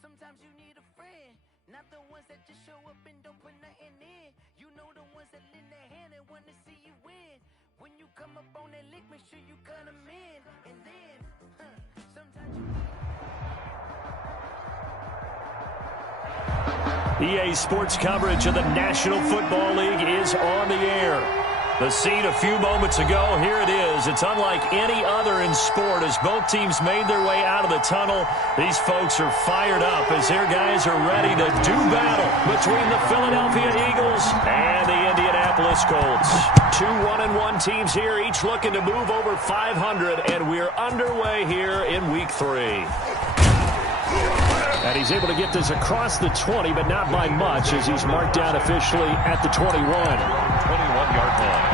Sometimes you need a friend, not the ones that just show up and don't put nothing in. You know the ones that lend their hand and want to see you win. When you come up on that lick, make sure you cut them in. And then, sometimes you EA Sports coverage of the National Football League is on the air. The scene a few moments ago, here it is. It's unlike any other in sport as both teams made their way out of the tunnel. These folks are fired up as their guys are ready to do battle between the Philadelphia Eagles and the Indianapolis Colts. Two 1-1 teams here, each looking to move over 500, and we're underway here in Week 3. And he's able to get this across the 20, but not by much as he's marked down officially at the 21. 21-yard line.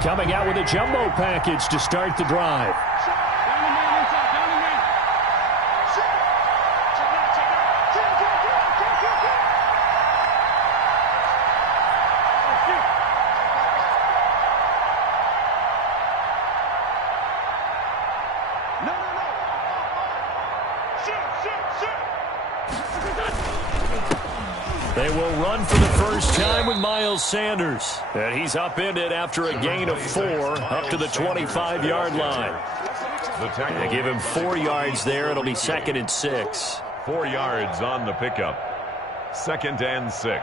Coming out with a jumbo package to start the drive. They will run for the first time with Miles Sanders. And he's upended after a gain of 4 up to the 25-yard line. They give him 4 yards there. It'll be 2nd and 6. 4 yards on the pickup. 2nd and 6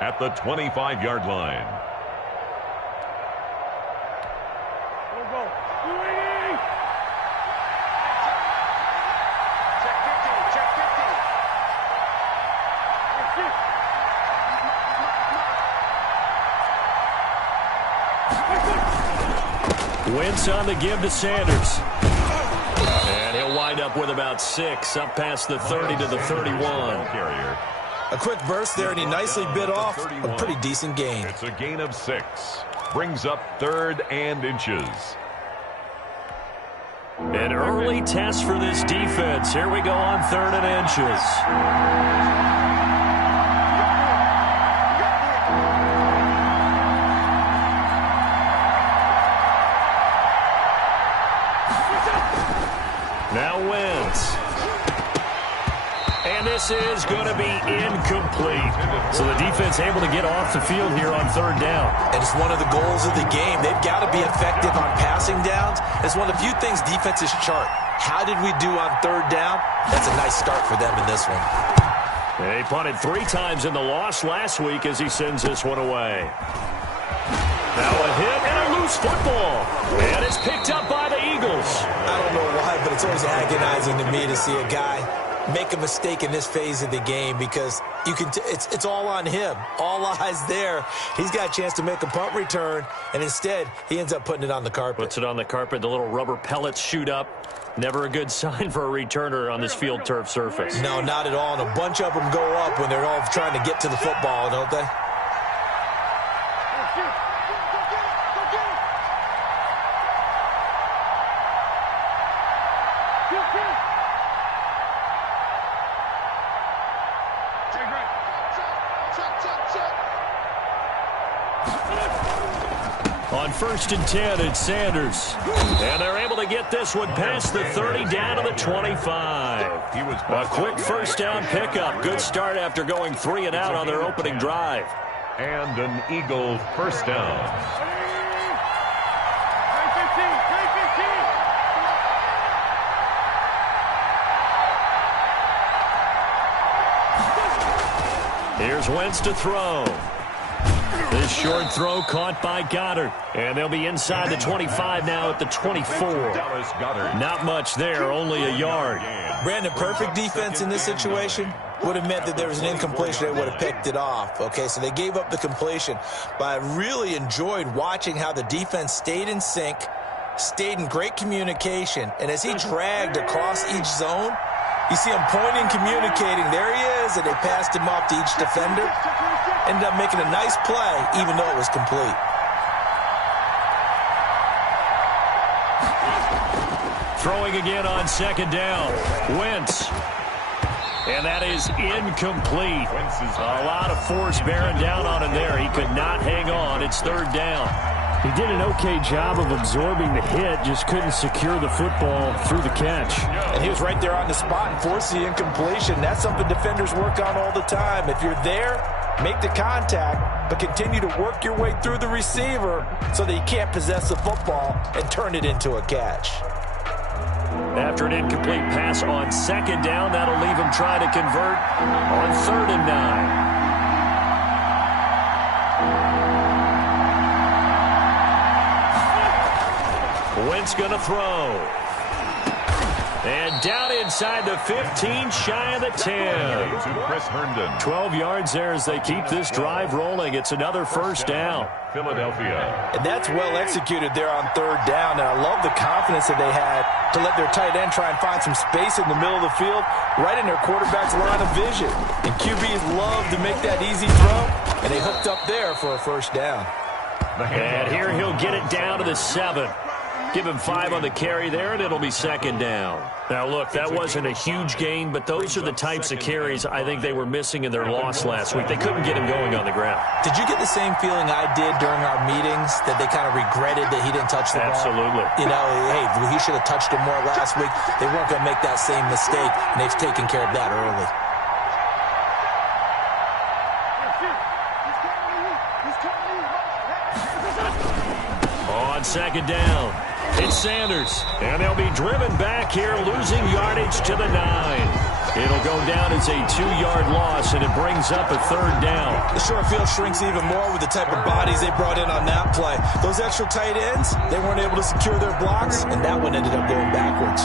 at the 25-yard line. Wentz on the give to Sanders. And he'll wind up with about 6 up past the 30 to the 31. A quick burst there, and he nicely bit off a pretty decent gain. It's a gain of 6. Brings up 3rd and inches. An early test for this defense. Here we go on 3rd and inches. Now Wentz. And this is going to be incomplete. So the defense able to get off the field here on 3rd down. And it's one of the goals of the game. They've got to be effective on passing downs. It's one of the few things defenses chart. How did we do on 3rd down? That's a nice start for them in this one. They punted 3 times in the loss last week as he sends this one away. Now a hit and a loose football. And it's picked up by the Eagles. I don't know why, but it's always agonizing to me to see a guy make a mistake in this phase of the game because you can it's all on him. All eyes there. He's got a chance to make a punt return, and instead he ends up putting it on the carpet. Puts it on the carpet. The little rubber pellets shoot up. Never a good sign for a returner on this field turf surface. No, not at all. And a bunch of them go up when they're all trying to get to the football, don't they? On 1st and 10, it's Sanders. And they're able to get this one past the 30 down to the 25. A quick first down pickup. Good start after going 3 and out on their opening drive. And an Eagle first down. Here's Wentz to throw. The This short throw caught by Goddard. And they'll be inside the 25 now at the 24. Not much there, only a yard. Brandon, perfect defense in this situation would have meant that there was an incompletion. They would have picked it off. Okay, so they gave up the completion. But I really enjoyed watching how the defense stayed in sync, stayed in great communication. And as he dragged across each zone, you see him pointing, communicating. There he is, and they passed him off to each defender. Ended up making a nice play, even though it was complete. Throwing again on second down. Wentz. And that is incomplete. A lot of force bearing down on him there. He could not hang on. It's third down. He did an okay job of absorbing the hit, just couldn't secure the football through the catch. And he was right there on the spot and forced the incompletion. That's something defenders work on all the time. If you're there, make the contact, but continue to work your way through the receiver so that you can't possess the football and turn it into a catch. After an incomplete pass on second down, that'll leave him trying to convert on 3rd and 9. Wentz going to throw. And down inside the 15, shy of the 10. 12 yards there as they keep this drive rolling. It's another first down. Philadelphia. And that's well executed there on 3rd down. And I love the confidence that they had to let their tight end try and find some space in the middle of the field, right in their quarterback's line of vision. And QBs love to make that easy throw, and they hooked up there for a first down. And here he'll get it down to the 7. Give him 5 on the carry there, and it'll be second down. Now, look, that wasn't a huge gain, but those are the types of carries I think they were missing in their loss last week. They couldn't get him going on the ground. Did you get the same feeling I did during our meetings, that they kind of regretted that he didn't touch the ball? Absolutely. You know, hey, he should have touched him more last week. They weren't going to make that same mistake, and they've taken care of that early. On second down, it's Sanders, and they'll be driven back here, losing yardage to the 9. It'll go down as a 2-yard loss, and it brings up a 3rd down. The short field shrinks even more with the type of bodies they brought in on that play. Those extra tight ends, they weren't able to secure their blocks, and that one ended up going backwards.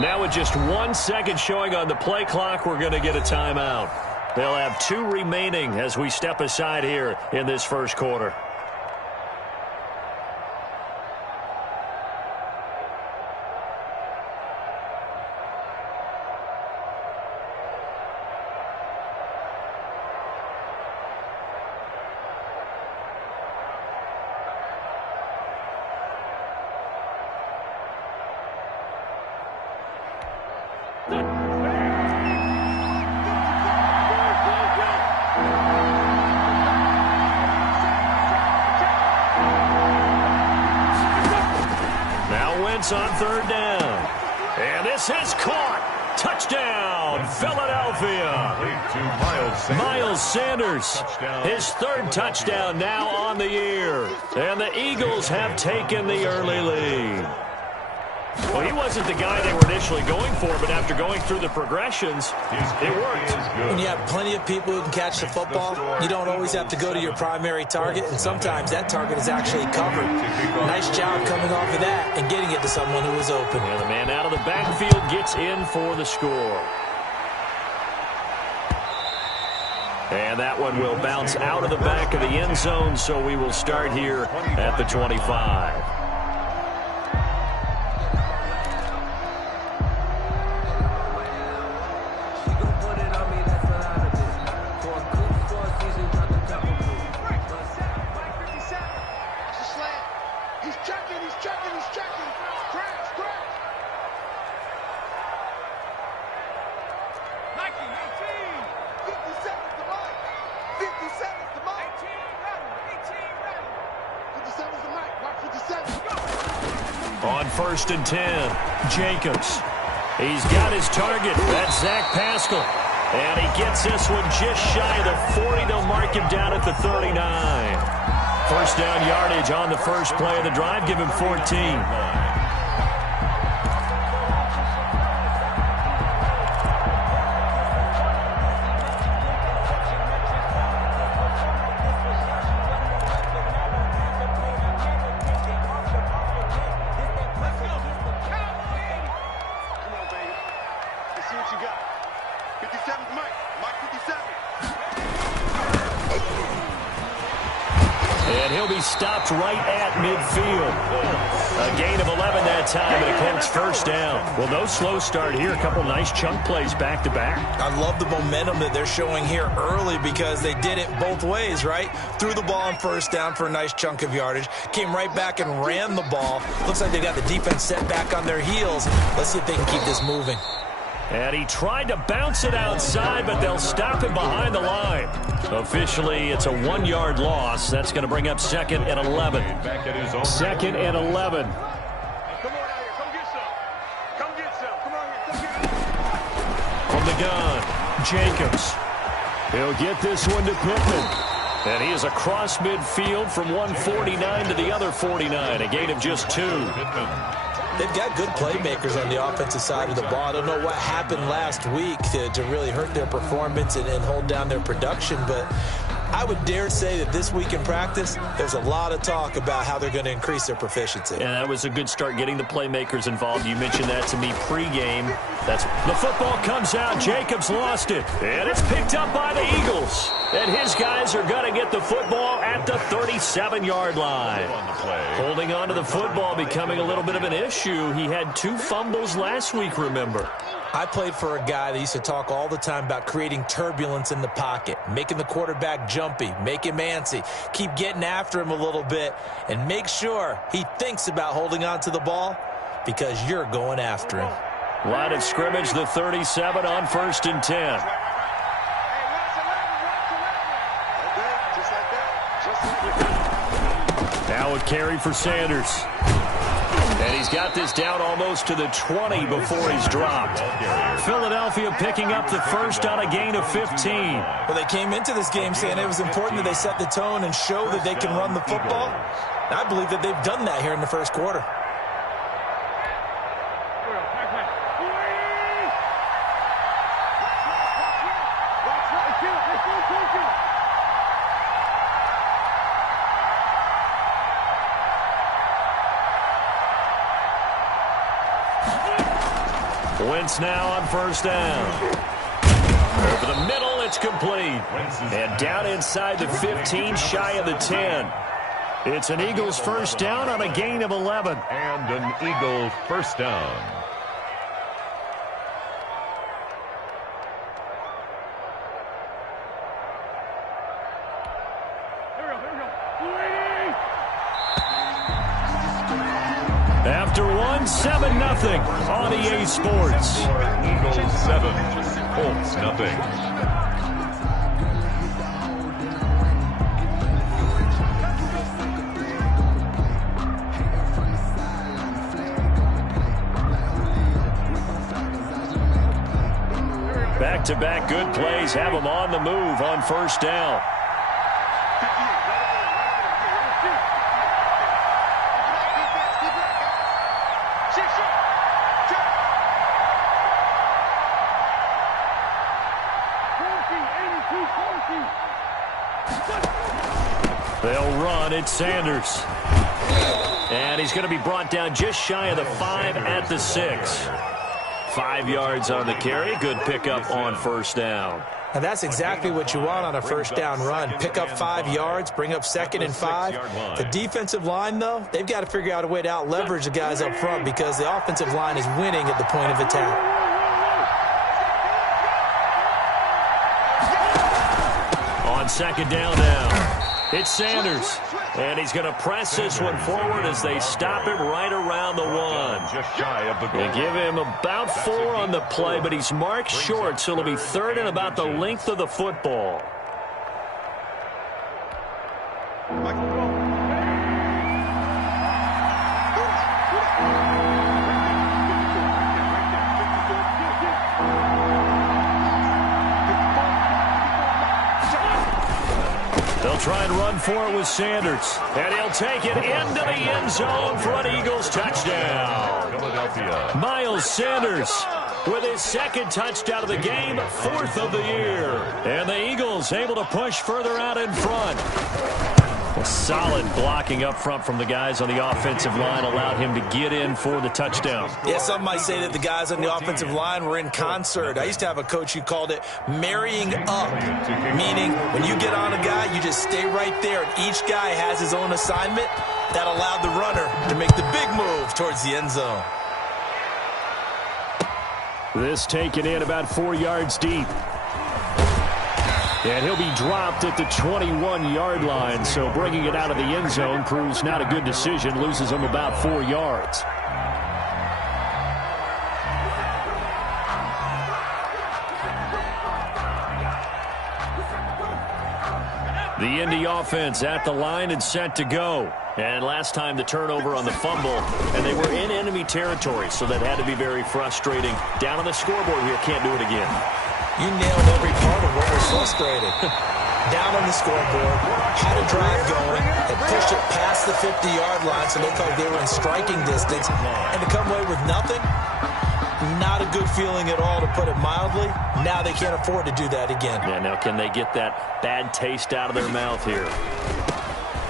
Now with just 1 second showing on the play clock, we're going to get a timeout. They'll have 2 remaining as we step aside here in this first quarter. On 3rd down. And this is caught. Touchdown, Philadelphia. Miles Sanders, his 3rd touchdown now on the year. And the Eagles have taken the early lead. Well, he wasn't the guy they were initially going for, but after going through the progressions, it worked. When you have plenty of people who can catch the football, you don't always have to go to your primary target, and sometimes that target is actually covered. Nice job coming off of that and getting it to someone who was open. And the man out of the backfield gets in for the score. And that one will bounce out of the back of the end zone, so we will start here at the 25. On 1st and 10, Jacobs. He's got his target. That's Zach Pascal. And he gets this one just shy of the 40. They'll mark him down at the 39. First down yardage on the first play of the drive. Give him 14. Stopped right at midfield. A gain of 11 that time, and a Colts first down. Well, no slow start here. A couple nice chunk plays back-to-back. I love the momentum that they're showing here early because they did it both ways, right? Threw the ball on first down for a nice chunk of yardage. Came right back and ran the ball. Looks like they got the defense set back on their heels. Let's see if they can keep this moving. And he tried to bounce it outside, but they'll stop him behind the line. Officially, it's a 1-yard loss. That's going to bring up 2nd and 11. 2nd and 11. Come on out here. Come get some. Come get some. Come on here. From the gun, Jacobs. He'll get this one to Pittman. And he is across midfield from 149 to the other 49. A gain of just 2. They've got good playmakers on the offensive side of the ball. I don't know what happened last week to really hurt their performance and hold down their production, but I would dare say that this week in practice, there's a lot of talk about how they're going to increase their proficiency. And that was a good start, getting the playmakers involved. You mentioned that to me pregame. The football comes out. Jacobs lost it. And it's picked up by the Eagles. And his guys are going to get the football at the 37-yard line. Holding on to the football becoming a little bit of an issue. He had 2 fumbles last week, remember. I played for a guy that used to talk all the time about creating turbulence in the pocket, making the quarterback jumpy, make him antsy, keep getting after him a little bit, and make sure he thinks about holding on to the ball because you're going after him. Line of scrimmage, the 37 on 1st and 10. Now a carry for Sanders. And he's got this down almost to the 20 before he's dropped. Philadelphia picking up the first on a gain of 15. Well, they came into this game saying it was important that they set the tone and show that they can run the football. I believe that they've done that here in the first quarter. Wentz now on first down. Over the middle, it's complete. And down inside the 15, shy of the 10. It's an Eagles first down on a gain of 11. And an Eagle first down. After one, 7-0 on EA Sports. Eagles 7, Colts nothing. Back-to-back good plays have them on the move on first down. They'll run. It's Sanders. And he's going to be brought down just shy of the 5 at the 6. 5 yards on the carry. Good pickup on first down. And that's exactly what you want on a first down run. Pick up 5 yards, bring up 2nd and 5. The defensive line, though, they've got to figure out a way to out-leverage the guys up front because the offensive line is winning at the point of attack. On second down now. It's Sanders. And he's going to press this one forward as they stop him right around the 1. Just shy of the goal. They give him about 4 on the play, but he's marked short, so it'll be 3rd and about the length of the football. try and run for it with Sanders. And he'll take it into the end zone for an Eagles touchdown. Philadelphia. Miles Sanders with his second touchdown of the game, 4th of the year. And the Eagles able to push further out in front. Solid blocking up front from the guys on the offensive line allowed him to get in for the touchdown. Yeah, some might say that the guys on the offensive line were in concert. I used to have a coach who called it marrying up, meaning when you get on a guy, you just stay right there, and each guy has his own assignment. That allowed the runner to make the big move towards the end zone. This taken in about 4 yards deep. And he'll be dropped at the 21-yard line, so bringing it out of the end zone proves not a good decision, loses him about 4 yards. The Indy offense at the line and set to go. And last time the turnover on the fumble, and they were in enemy territory, so that had to be very frustrating. Down on the scoreboard here, can't do it again. You nailed every part of what was frustrating. Down on the scoreboard, had a drive going, and pushed it past the 50-yard line so they looked like they were in striking distance. And to come away with nothing, not a good feeling at all, to put it mildly. Now they can't afford to do that again. Yeah, now can they get that bad taste out of their mouth here?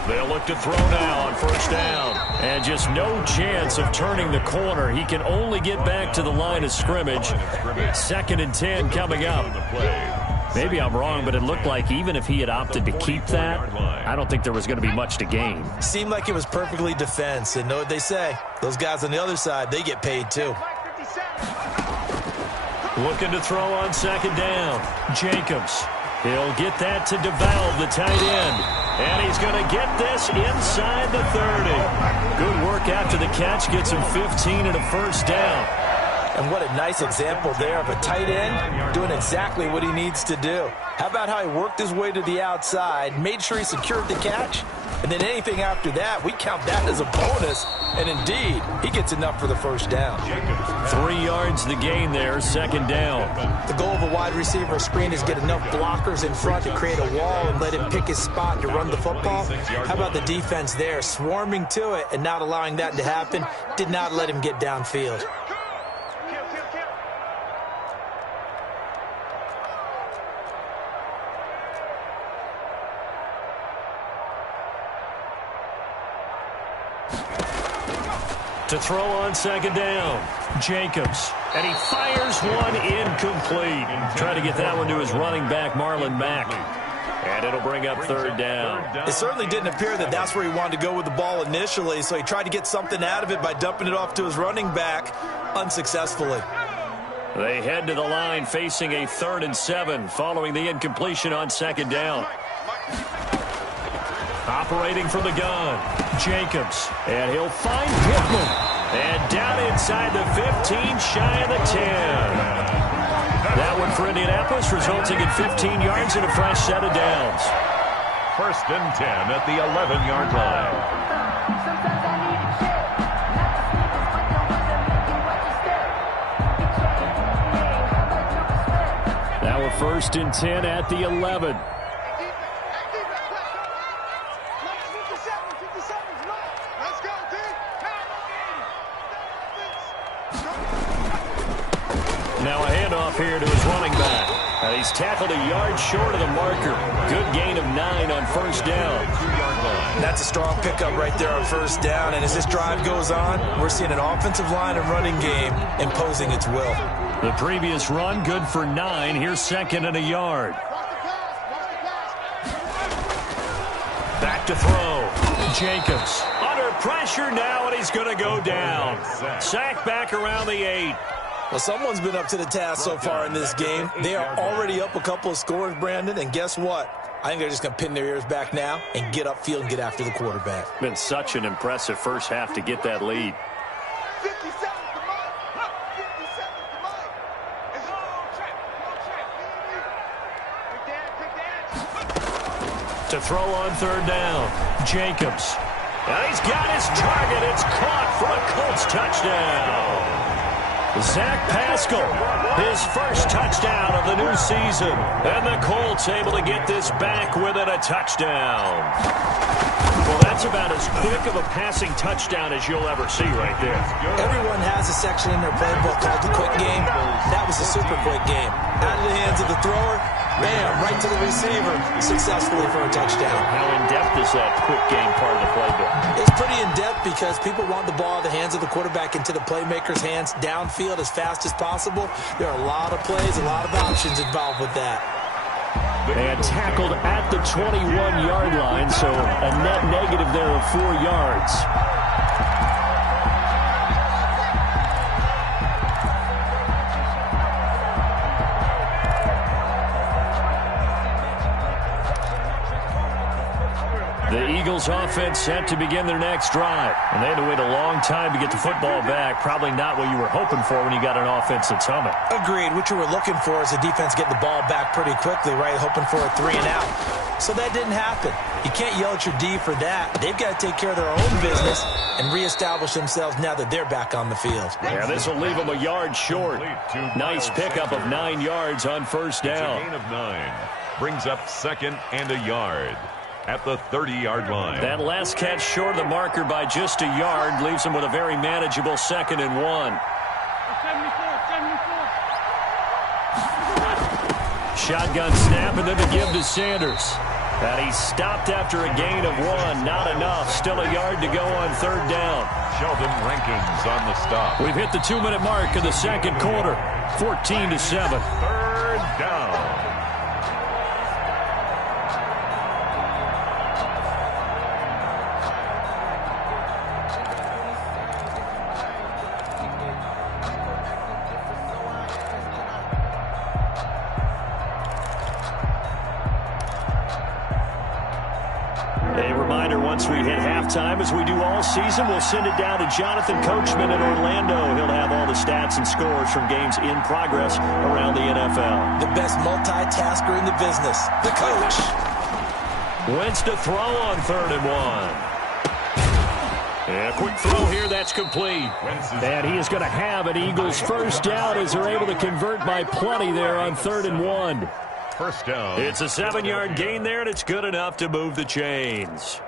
They'll look to throw now on first down. And just no chance of turning the corner. He can only get back to the line of scrimmage. 2nd and 10 coming up. Maybe I'm wrong, but it looked like even if he had opted to keep that, I don't think there was going to be much to gain. Seemed like it was perfectly defense. And know what they say? Those guys on the other side, they get paid too. Looking to throw on 2nd down. Jacobs. He'll get that to DeValve, the tight end. And he's going to get this inside the 30. Good work after the catch. Gets him 15 and a first down. And what a nice example there of a tight end doing exactly what he needs to do. How about how he worked his way to the outside, made sure he secured the catch, and then anything after that, we count that as a bonus. And indeed, he gets enough for the first down. 3 yards the gain there, 2nd down. The goal of a wide receiver screen is get enough blockers in front to create a wall and let him pick his spot to run the football. How about the defense there, swarming to it and not allowing that to happen? Did not let him get downfield. To throw on 2nd down, Jacobs. And he fires one incomplete. Trying to get that one to his running back, Marlon Mack. And it'll bring up 3rd down. It certainly didn't appear that that's where he wanted to go with the ball initially, so he tried to get something out of it by dumping it off to his running back unsuccessfully. They head to the line facing a 3rd and 7 following the incompletion on 2nd down. Operating from the gun, Jacobs. And he'll find Pittman. And down inside the 15, shy of the 10. That one for Indianapolis, resulting in 15 yards and a fresh set of downs. 1st and 10 at the 11-yard line. Now a 1st and 10 at the 11. Now a handoff here to his running back. He's tackled a yard short of the marker. Good gain of 9 on first down. That's a strong pickup right there on first down. And as this drive goes on, we're seeing an offensive line and running game imposing its will. The previous run, good for 9. Here's 2nd and a yard. Back to throw. Jacobs under pressure now, and he's going to go down. Sacked back around the 8. Well, someone's been up to the task so far in this game. They are already up a couple of scores, Brandon, and guess what? I think they're just going to pin their ears back now and get upfield and get after the quarterback. Been such an impressive first half to get that lead. 57 to Mike. 57 to Mike. It's all check. To throw on 3rd down, Jacobs. And he's got his target. It's caught for a Colts touchdown. Zach Pascal, his first touchdown of the new season. And the Colts able to get this back within a touchdown. Well, that's about as quick of a passing touchdown as you'll ever see right there. Everyone has a section in their playbook called the quick game. That was a super quick game. Out of the hands of the thrower, bam, right to the receiver, successfully for a touchdown. How in-depth is that quick game part of the playbook? It's pretty in-depth because people want the ball in the hands of the quarterback into the playmaker's hands downfield as fast as possible. There are a lot of plays, a lot of options involved with that. And tackled at the 21-yard line, so a net negative there of 4 yards. The Eagles offense set to begin their next drive. And they had to wait a long time to get the football back. Probably not what you were hoping for when you got an offense that's humming. Agreed. What you were looking for is the defense getting the ball back pretty quickly, right? Hoping for a 3-and-out. So that didn't happen. You can't yell at your D for that. They've got to take care of their own business and reestablish themselves now that they're back on the field. Yeah, this will leave them a yard short. Nice pickup of 9 yards on first down. It's a gain of 9. Brings up 2nd and a yard at the 30-yard line. That last catch short of the marker by just a yard leaves him with a very manageable 2nd and 1. 74. Shotgun snap and then the give to Sanders. And he stopped after a gain of 1. Not enough. Still a yard to go on 3rd down. Sheldon Rankins on the stop. We've hit the 2-minute mark in the 2nd quarter. 14-7. 3rd down. Once we hit halftime, as we do all season, we'll send it down to Jonathan Coachman in Orlando. He'll have all the stats and scores from games in progress around the NFL. The best multitasker in the business, the coach. Wentz to throw on 3rd and 1. And a quick throw here, that's complete. And he is going to have an Eagles first down as they're able to convert by plenty there on 3rd and 1. First down. It's a 7-yard gain there, and it's good enough to move the chains.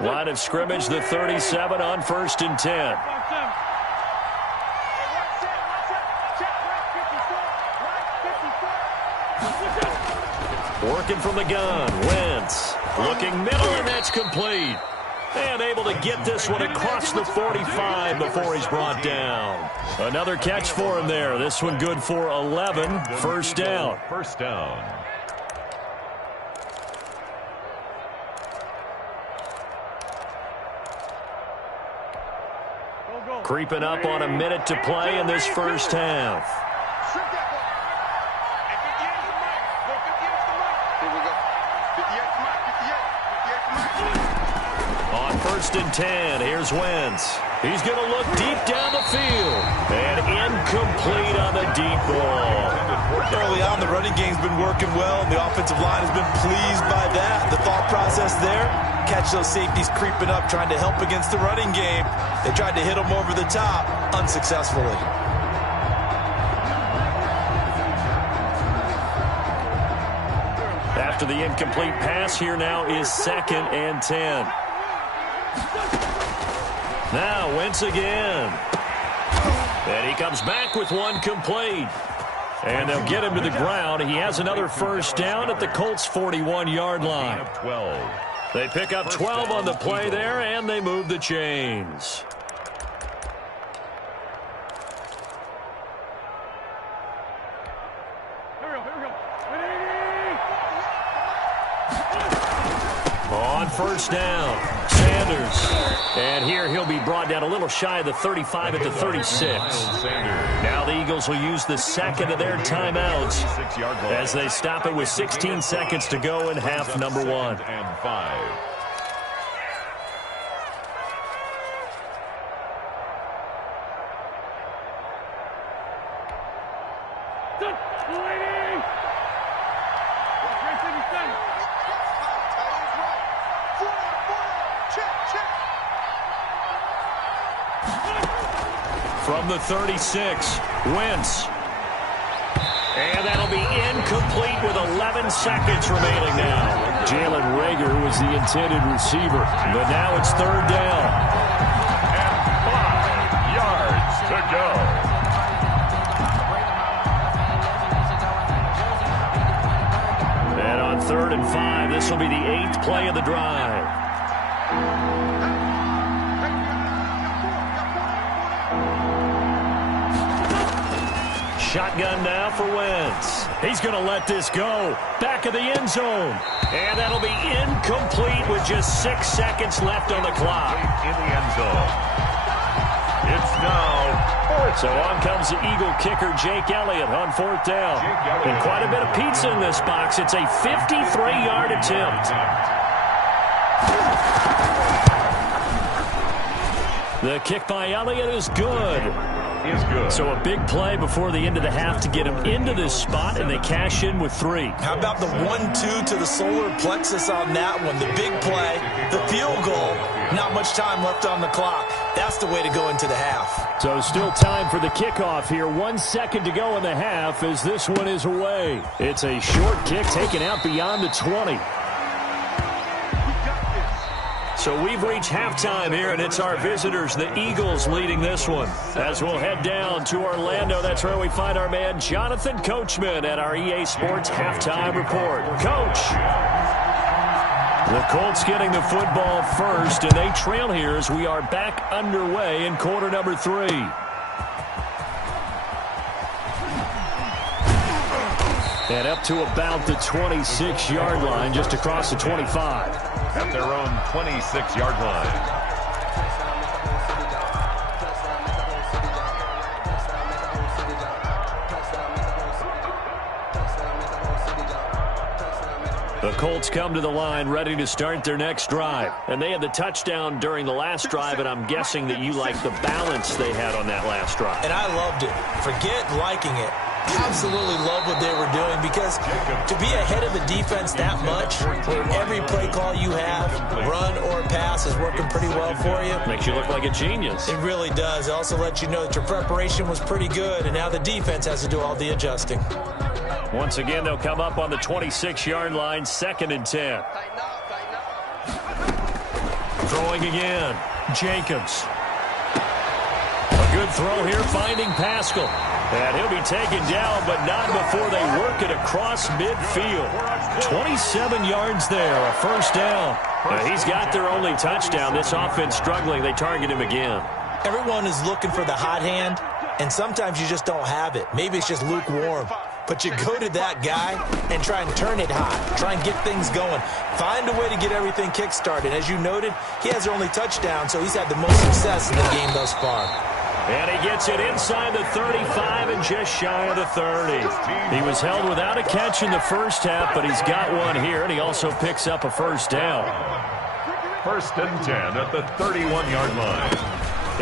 Line of scrimmage, the 37 on 1st and 10. Working from the gun, Wentz. Looking middle, and that's complete. And able to get this one across the 45 before he's brought down. Another catch for him there. This one good for 11. First down. First down. Creeping up on a minute to play in this first half. On 1st and 10, here's Wentz. He's going to look deep down the field. And incomplete on the deep ball. Early on, the running game's been working well, and the offensive line has been pleased by that. The thought process there, catch those safeties creeping up, trying to help against the running game. They tried to hit them over the top, unsuccessfully. After the incomplete pass, here now is 2nd and 10. Now Wentz again. And he comes back with one complete. And they'll get him to the ground. He has another first down at the Colts' 41-yard line. 12. They pick up 12 on the play there, and they move the chains. On first down, Sanders. And here he'll be brought down a little shy of the 35 at the 36. Now the Eagles will use the second of their timeouts as they stop it with 16 seconds to go in half number 1. And 5. Check. from the 36. Wentz. And that'll be incomplete with 11 seconds remaining now. Jalen Reagor was the intended receiver, but now it's third down. And 5 yards to go. And on 3rd and 5, this will be the 8th play of the drive. Shotgun now for Wentz. He's going to let this go. Back of the end zone. And that'll be incomplete with just 6 seconds left on the clock. In the end zone. It's now. So on comes the Eagle kicker, Jake Elliott, on 4th down. And quite a bit of pizza in this box. It's a 53-yard attempt. The kick by Elliott is good. So a big play before the end of the half to get him into this spot, and they cash in with 3. How about the 1-2 to the solar plexus on that one? The big play, the field goal, not much time left on the clock. That's the way to go into the half. So still time for the kickoff here. 1 second to go in the half as this one is away. It's a short kick taken out beyond the 20. So we've reached halftime here, and it's our visitors, the Eagles, leading this one. As we'll head down to Orlando, that's where we find our man Jonathan Coachman at our EA Sports Halftime Report. Coach! The Colts getting the football first, and they trail here as we are back underway in quarter number 3. And up to about the 26-yard line, just across the 25. At their own 26-yard line. The Colts come to the line ready to start their next drive. And they had the touchdown during the last drive, and I'm guessing that you like the balance they had on that last drive. And I loved it. Forget liking it. Absolutely love what they were doing, because to be ahead of the defense that much, where every play call you have, run or pass, is working pretty well for you. Makes you look like a genius. It really does. It also lets you know that your preparation was pretty good, and now the defense has to do all the adjusting. Once again, they'll come up on the 26-yard line, 2nd and 10. Throwing again, Jacobs. A good throw here, finding Pascal. And he'll be taken down, but not before they work it across midfield. 27 yards there, a first down. Now, he's got their only touchdown. This offense struggling. They target him again. Everyone is looking for the hot hand, and sometimes you just don't have it. Maybe it's just lukewarm. But you go to that guy and try and turn it hot. Try and get things going. Find a way to get everything kick-started. As you noted, he has their only touchdown, so he's had the most success in the game thus far. And he gets it inside the 35 and just shy of the 30. He was held without a catch in the first half, but he's got one here, and he also picks up a first down. 1st and 10 at the 31-yard line.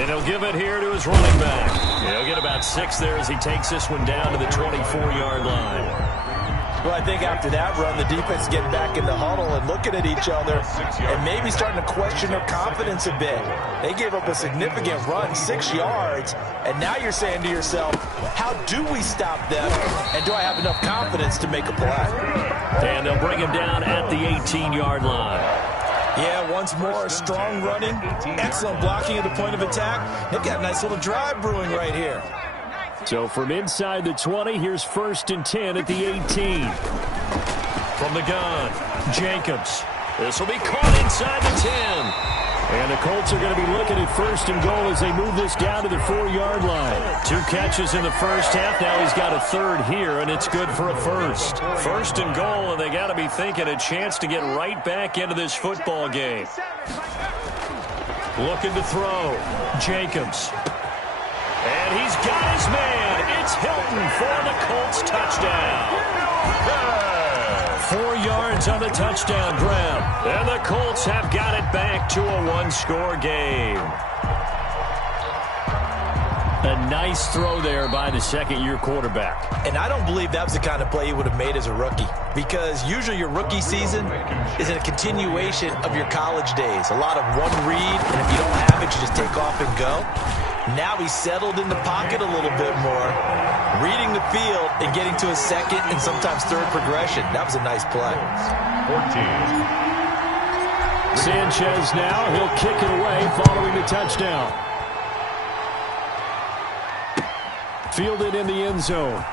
And he'll give it here to his running back. He'll get about 6 there as he takes this one down to the 24-yard line. Well, I think after that run, the defense is getting back in the huddle and looking at each other and maybe starting to question their confidence a bit. They gave up a significant run, 6 yards, and now you're saying to yourself, how do we stop them, and do I have enough confidence to make a play? And they'll bring him down at the 18-yard line. Yeah, once more, strong running, excellent blocking at the point of attack. They've got a nice little drive brewing right here. So from inside the 20, here's 1st and 10 at the 18. From the gun, Jacobs. This will be caught inside the 10. And the Colts are going to be looking at 1st and goal as they move this down to the 4-yard line. 2 catches in the first half. Now he's got a 3rd here, and it's good for a first. 1st and goal, and they got to be thinking a chance to get right back into this football game. Looking to throw, Jacobs. And he's got his man. It's Hilton for the Colts touchdown. 4 yards on the touchdown grab. And the Colts have got it back to a 1-score game. A nice throw there by the second-year quarterback. And I don't believe that was the kind of play he would have made as a rookie, because usually your rookie season is a continuation of your college days. A lot of one read, and if you don't have it, you just take off and go. Now he's settled in the pocket a little bit more, reading the field and getting to his second and sometimes third progression. That was a nice play. 14. Sanchez now, he'll kick it away following the touchdown. Fielded in the end zone.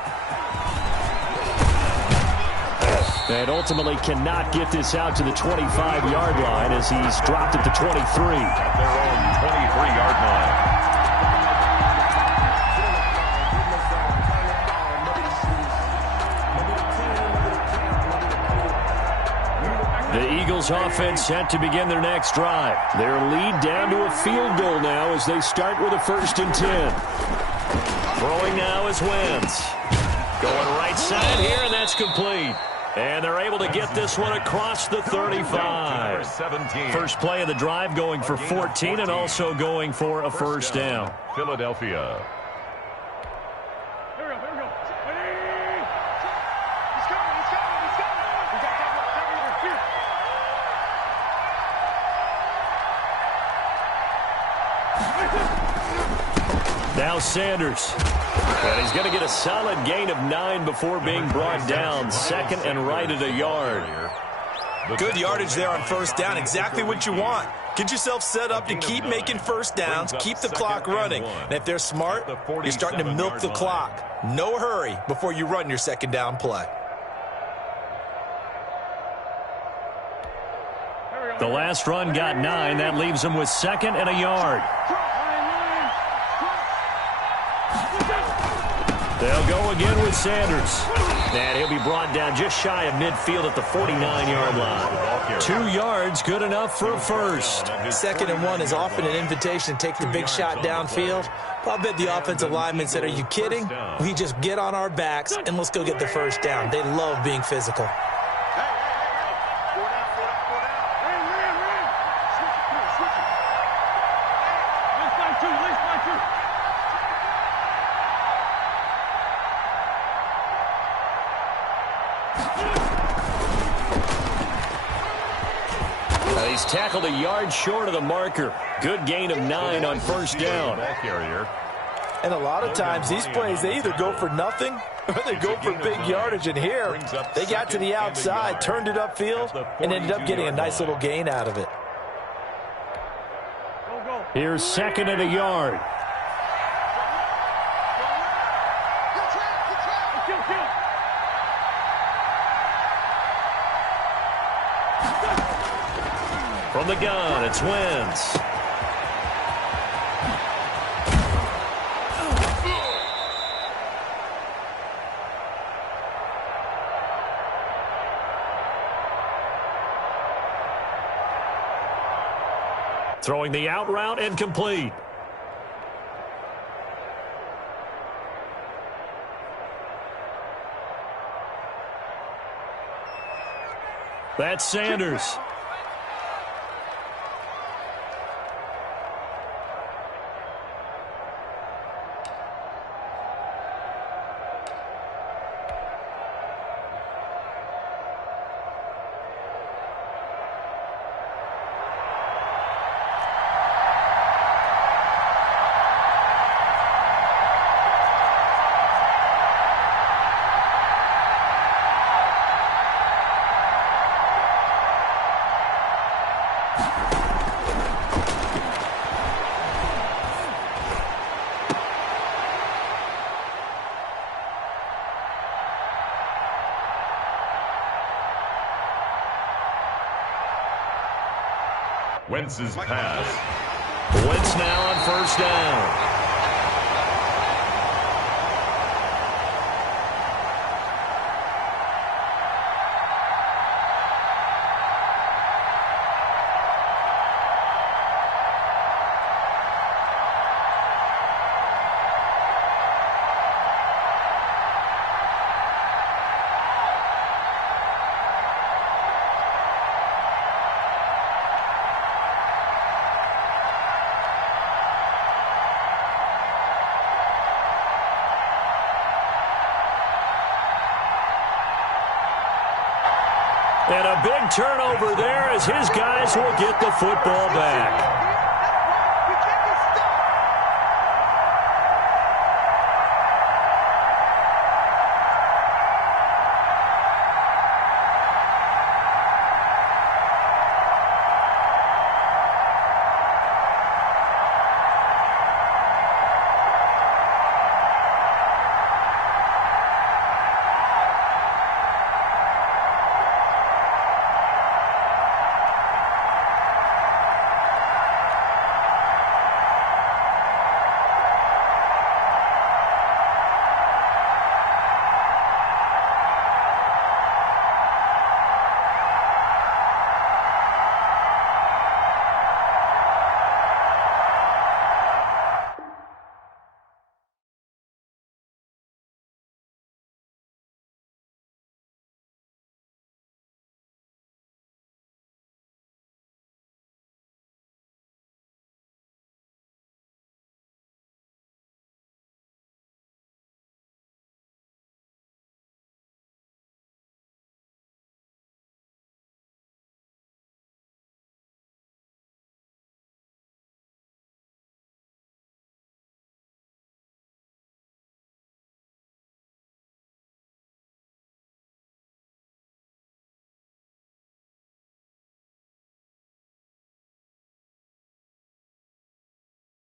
And ultimately cannot get this out to the 25-yard line as he's dropped at the 23. At their own 23-yard line. The Eagles offense set to begin their next drive. Their lead down to a field goal now as they start with a 1st and 10. Throwing now is Wentz. Going right side here, and that's complete. And they're able to get this one across the 35. First play of the drive going for 14 and also going for a 1st down. Philadelphia. Now Sanders. And he's going to get a solid gain of 9 before being brought down. 2nd and right at a yard. Good yardage there on 1st down. Exactly what you want. Get yourself set up to keep making 1st downs, keep the clock running. And if they're smart, you're starting to milk the clock. No hurry before you run your 2nd down play. The last run got 9. That leaves him with 2nd and a yard. They'll go again with Sanders. And he'll be brought down just shy of midfield at the 49-yard line. 2 yards, good enough for a 1st. 2nd and 1 is often an invitation to take the big shot downfield. I'll bet the offensive lineman said, are you kidding? We just get on our backs and let's go get the 1st down. They love being physical. He's tackled a yard short of the marker. Good gain of 9 on 1st down. And a lot of times these plays, they either go for nothing or they go for big yardage. And here, they got to the outside, turned it upfield, and ended up getting a nice little gain out of it. Here's 2nd and a yard. From the gun, it's Wentz. Throwing the out route and complete. That's Sanders. Wentz's pass. Wentz now on 1st down. And a big turnover there as his guys will get the football back.